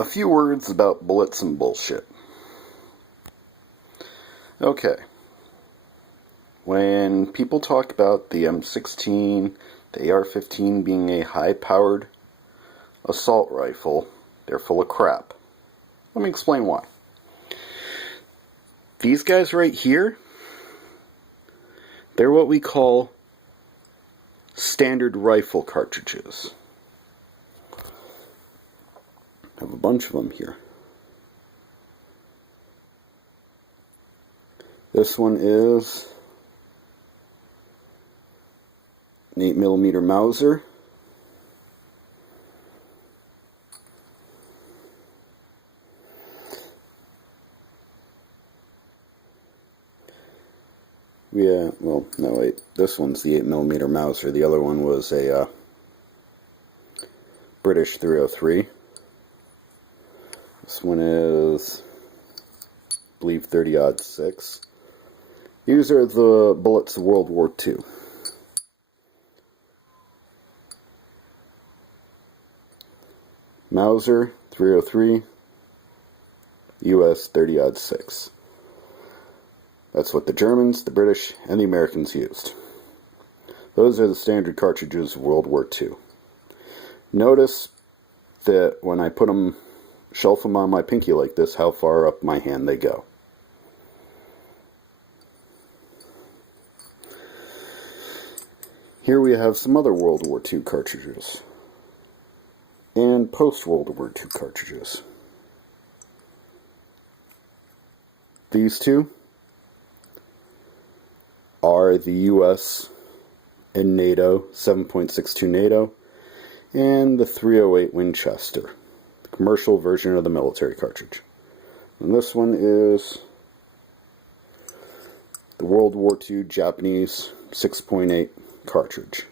A few words about bullets and bullshit. Okay. When people talk about the M16, the AR-15 being a high-powered assault rifle, they're full of crap. Let me explain why. These guys right here, they're what we call standard rifle cartridges. I have a bunch of them here. This one is an 8mm Mauser. Yeah, well, no wait, this one's the 8mm Mauser. The other one was a British 303. This one is, I believe, 30-06. These are the bullets of World War II. Mauser 303, US 30-06. That's what the Germans, the British, and the Americans used. Those are the standard cartridges of World War II. Notice that when I put them, shelf them on my pinky like this, how far up my hand they go. Here we have some other World War II cartridges. And post-World War II cartridges. These two are the US and NATO 7.62 NATO and the 308 Winchester, the commercial version of the military cartridge. And this one is the World War II Japanese 6.8 cartridge.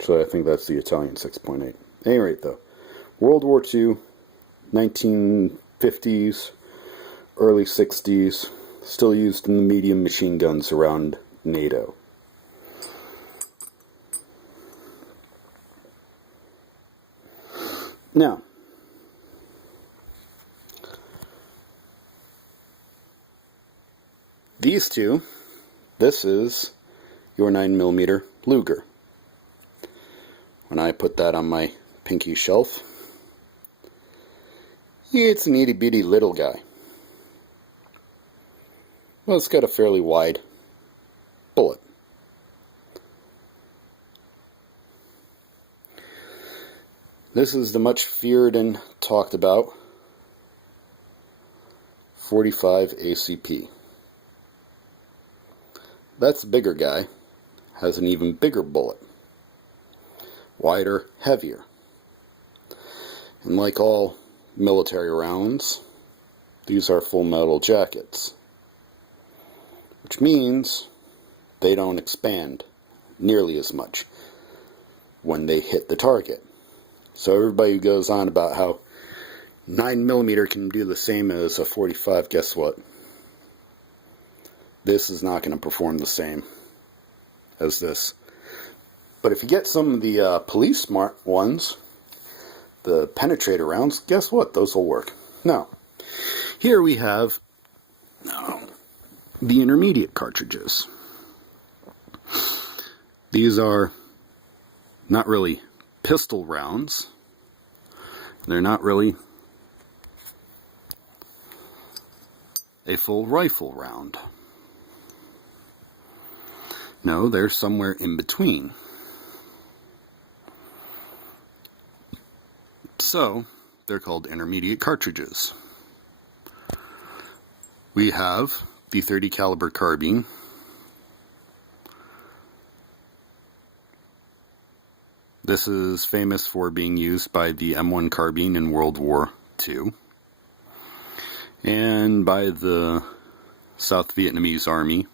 So I think that's the Italian 6.8. At any rate though, World War II, 1950s, early 60s, still used in the medium machine guns around NATO. Now, these two, this is your 9mm Luger. When I put that on my pinky shelf, it's an itty bitty little guy. Well, it's got a fairly wide bullet. This is the much feared and talked about 45 ACP. That's a bigger guy, has an even bigger bullet. Wider, heavier. And like all military rounds, these are full metal jackets. Which means they don't expand nearly as much when they hit the target. So everybody who goes on about how 9mm can do the same as a 45, guess what? This is not going to perform the same as this. But if you get some of the police smart ones, the penetrator rounds, guess what? Those will work. Now, here we have the intermediate cartridges. These are not really pistol rounds. They're not really a full rifle round. No, they're somewhere in between. So, they're called intermediate cartridges. We have the 30 caliber carbine. This is famous for being used by the M1 carbine in World War II and by the South Vietnamese Army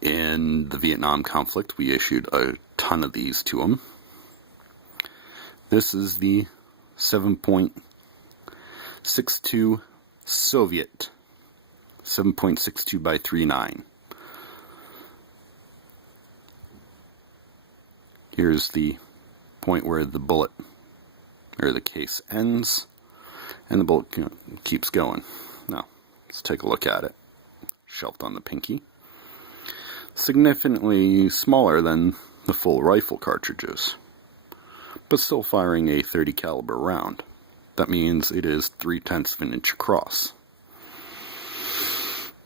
in the Vietnam conflict. We issued a ton of these to them. This is the 7.62 Soviet, 7.62 by 3.9. Here's the point where the bullet or the case ends, and the bullet keeps going. Now, let's take a look at it. Shelved on the pinky. Significantly smaller than the full rifle cartridges, but still firing a .30 caliber round. That means it is 3/10 of an inch across.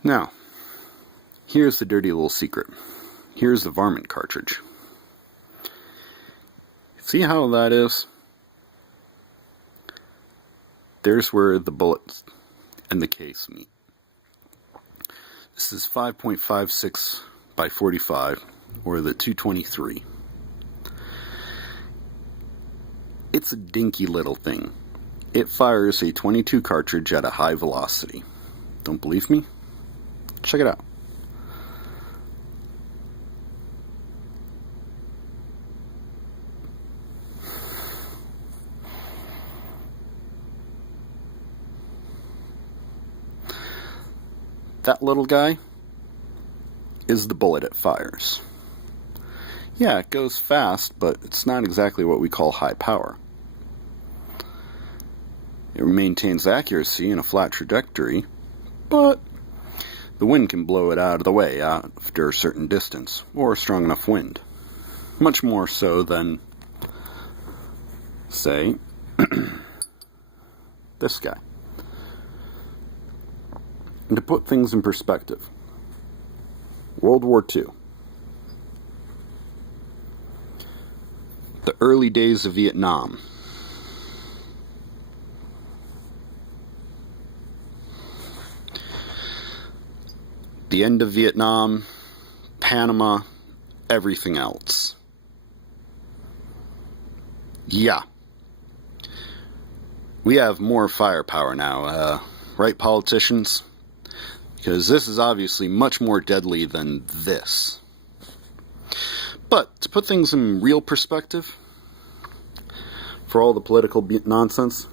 Now, here's the dirty little secret. Here's the varmint cartridge. See how that is? There's where the bullets and the case meet. This is 5.56 by 45, or the 223. It's a dinky little thing. It fires a .22 cartridge at a high velocity. Don't believe me? Check it out. That little guy is the bullet it fires. Yeah, it goes fast, but it's not exactly what we call high power. It maintains accuracy in a flat trajectory, but the wind can blow it out of the way after a certain distance, or strong enough wind. Much more so than, say, this guy. And to put things in perspective, World War II, the early days of Vietnam, the end of Vietnam, Panama, everything else. Yeah. We have more firepower now, right, politicians? Because this is obviously much more deadly than this. But, to put things in real perspective, for all the political nonsense,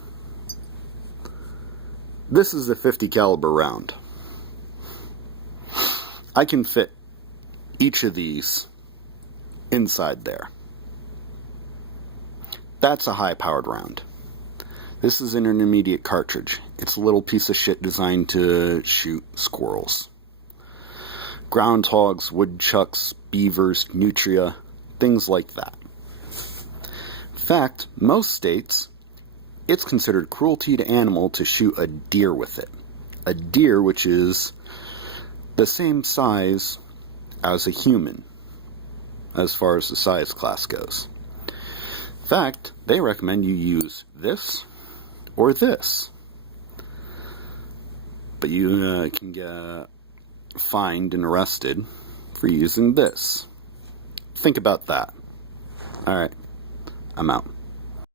this is a .50 caliber round. I can fit each of these inside there. That's a high-powered round. This is an intermediate cartridge. It's a little piece of shit designed to shoot squirrels. Groundhogs, woodchucks, beavers, nutria, things like that. In fact, most states, it's considered cruelty to animal to shoot a deer with it. A deer which is the same size as a human, as far as the size class goes. In fact, they recommend you use this or this. But you can get fined and arrested for using this. Think about that. Alright, I'm out.